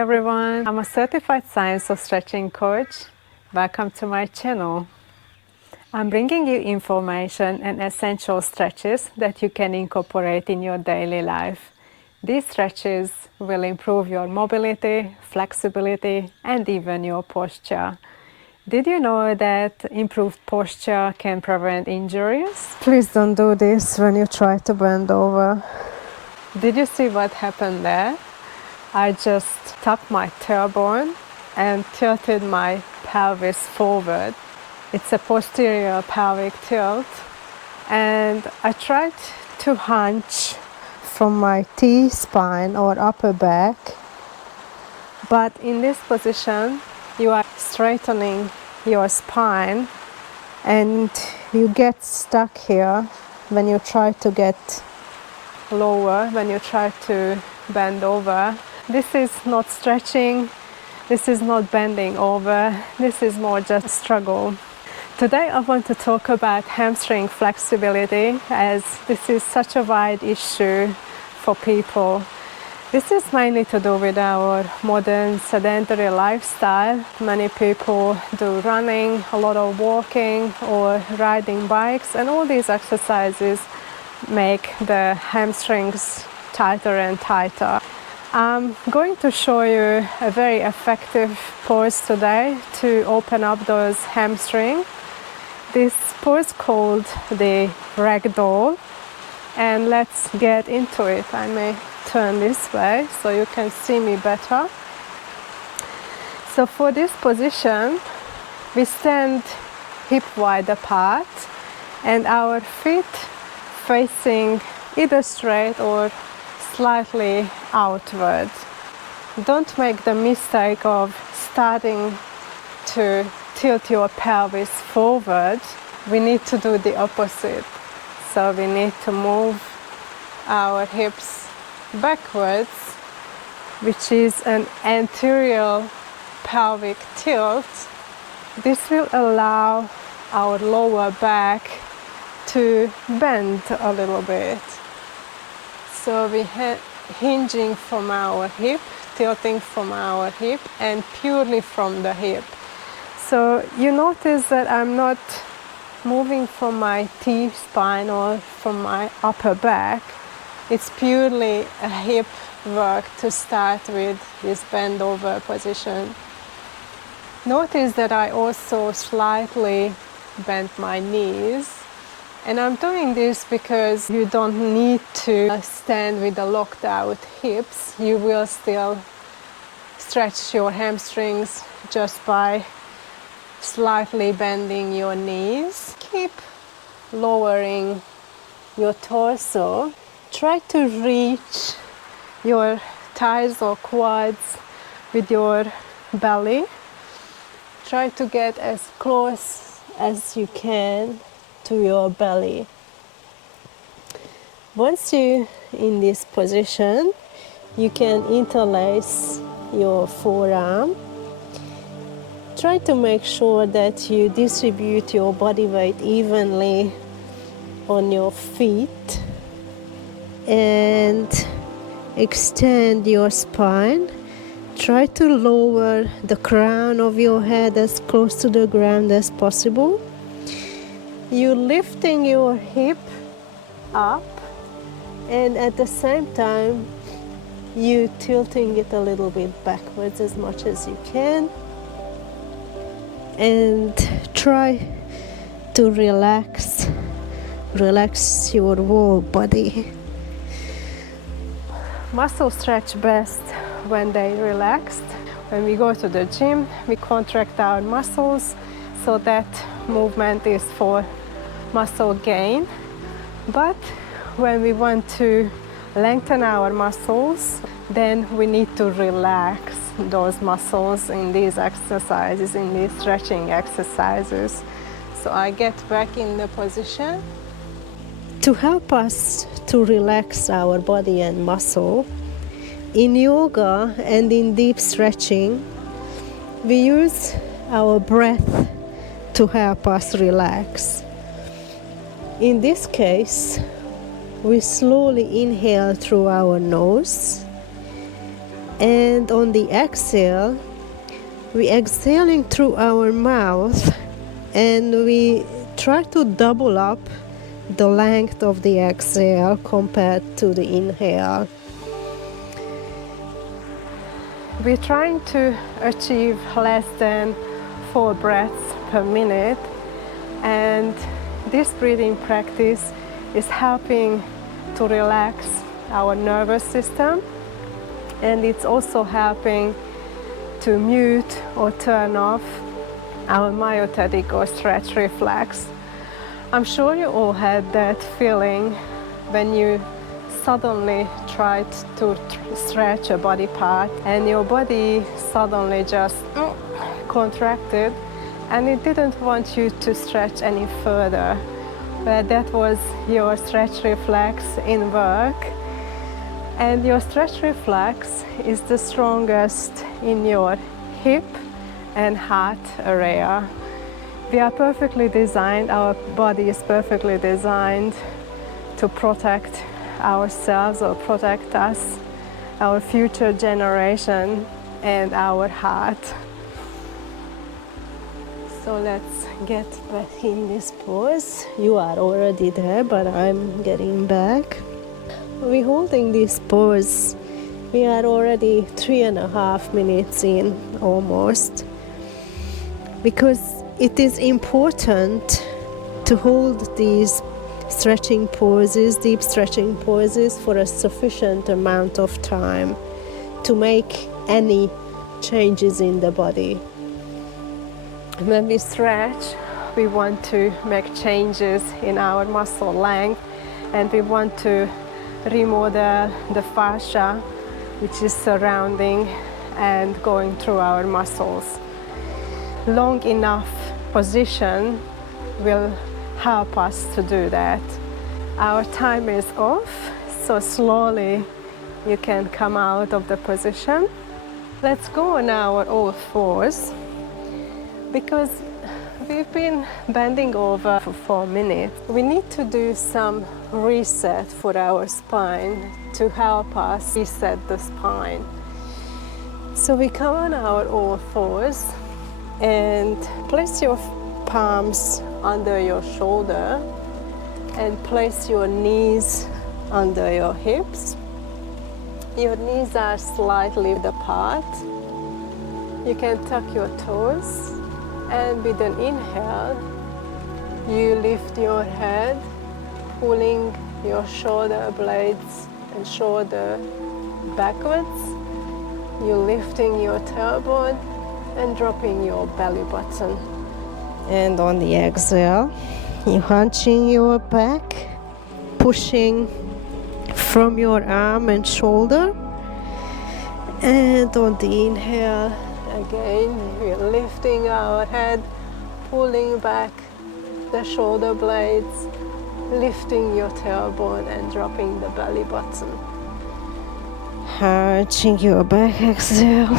everyone, I'm a certified science of stretching coach. Welcome to my channel. I'm bringing you information and essential stretches that you can incorporate in your daily life. These stretches will improve your mobility, flexibility, and even your posture. Did you know that improved posture can prevent injuries? Please don't do this when you try to bend over. Did you see what happened there? I just tapped my tailbone and tilted my pelvis forward. It's a posterior pelvic tilt, and I tried to hunch from my T-spine or upper back, but in this position you are straightening your spine and you get stuck here when you try to get lower, when you try to bend over. This is not stretching, this is not bending over, this is more just struggle. Today I want to talk about hamstring flexibility, as this is such a wide issue for people. This is mainly to do with our modern sedentary lifestyle. Many people do running, a lot of walking or riding bikes, and all these exercises make the hamstrings tighter and tighter. I'm going to show you a very effective pose today to open up those hamstrings. This pose called the ragdoll, and let's get into it. I may turn this way so you can see me better. So for this position, we stand hip wide apart and our feet facing either straight or slightly outward. Don't make the mistake of starting to tilt your pelvis forward. We need to do the opposite. So we need to move our hips backwards, which is an anterior pelvic tilt. This will allow our lower back to bend a little bit. So we hinging from our hip, tilting from our hip, and purely from the hip. So you notice that I'm not moving from my T-spine or from my upper back. It's purely a hip work to start with this bend over position. Notice that I also slightly bent my knees. And I'm doing this because you don't need to stand with the locked out hips. You will still stretch your hamstrings just by slightly bending your knees. Keep lowering your torso. Try to reach your thighs or quads with your belly. Try to get as close as you can to your belly. Once you're in this position, you can interlace your forearm. Try to make sure that you distribute your body weight evenly on your feet and extend your spine. Try to lower the crown of your head as close to the ground as possible. You're lifting your hip up, and at the same time you tilting it a little bit backwards as much as you can, and try to relax your whole body. Muscles stretch best when they relaxed. When we go to the gym, we contract our muscles, so that movement is for muscle gain. But when we want to lengthen our muscles, then we need to relax those muscles in these exercises, in these stretching exercises. So I get back in the position. To help us to relax our body and muscle, in yoga and in deep stretching, we use our breath to help us relax. In this case, we slowly inhale through our nose And on the exhale, we exhaling through our mouth, and we try to double up the length of the exhale compared to the inhale. We're trying to achieve less than 4 breaths per minute, and this breathing practice is helping to relax our nervous system, and it's also helping to mute or turn off our myotatic or stretch reflex. I'm sure you all had that feeling when you suddenly tried to stretch a body part and your body suddenly just contracted and it didn't want you to stretch any further. But that was your stretch reflex in work. And your stretch reflex is the strongest in your hip and heart area. We are perfectly designed, our body is perfectly designed to protect ourselves or protect us, our future generation, and our heart. So let's get back in this pose. You are already there, but I'm getting back. We're holding this pose. We are already 3.5 minutes in, almost. Because it is important to hold these stretching poses, deep stretching poses, for a sufficient amount of time to make any changes in the body. When we stretch, we want to make changes in our muscle length, and we want to remodel the fascia which is surrounding and going through our muscles. Long enough position will help us to do that. Our time is off, so slowly you can come out of the position. Let's go on our all fours, because we've been bending over for 4 minutes. We need to do some reset for our spine to help us reset the spine. So we come on our all fours and place your palms under your shoulder and place your knees under your hips. Your knees are slightly apart. You can tuck your toes, and with an inhale, you lift your head, pulling your shoulder blades and shoulder backwards. You're lifting your tailbone and dropping your belly button. And on the exhale, you're hunching your back, pushing from your arm and shoulder. And on the inhale, again, we're lifting our head, pulling back the shoulder blades, lifting your tailbone and dropping the belly button. Hunching your back, exhale,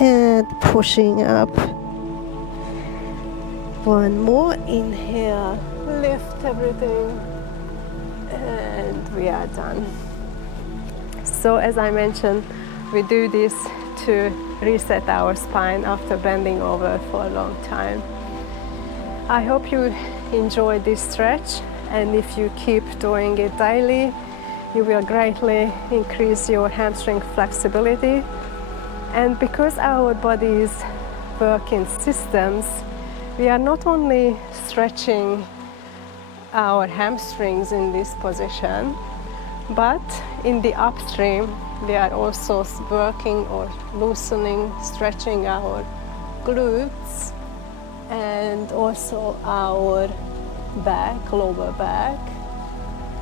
and pushing up. One more inhale, lift everything, and we are done. So as I mentioned, we do this to reset our spine after bending over for a long time. I hope you enjoy this stretch, and if you keep doing it daily, you will greatly increase your hamstring flexibility. And because our bodies work in systems, we are not only stretching our hamstrings in this position, but in the upstream, we are also working or loosening, stretching our glutes and also our back, lower back.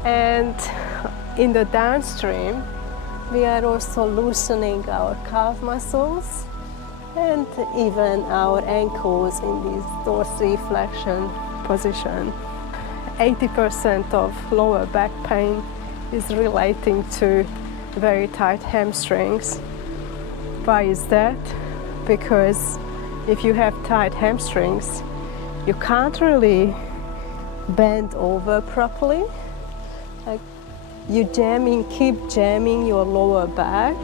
And in the downstream, we are also loosening our calf muscles and even our ankles in this dorsiflexion position. 80% of lower back pain is relating to very tight hamstrings. Why is that? Because if you have tight hamstrings, you can't really bend over properly. Like you keep jamming your lower back,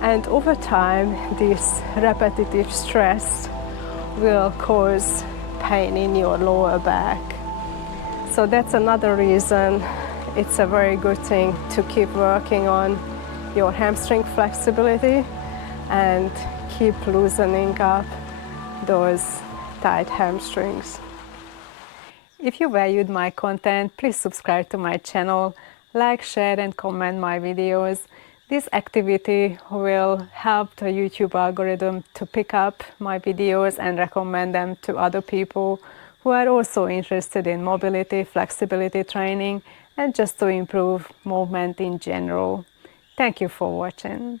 And over time, this repetitive stress will cause pain in your lower back. So that's another reason it's a very good thing to keep working on your hamstring flexibility and keep loosening up those tight hamstrings. If you valued my content, please subscribe to my channel, like, share and comment my videos. This activity will help the YouTube algorithm to pick up my videos and recommend them to other people who are also interested in mobility, flexibility training, and just to improve movement in general. Thank you for watching.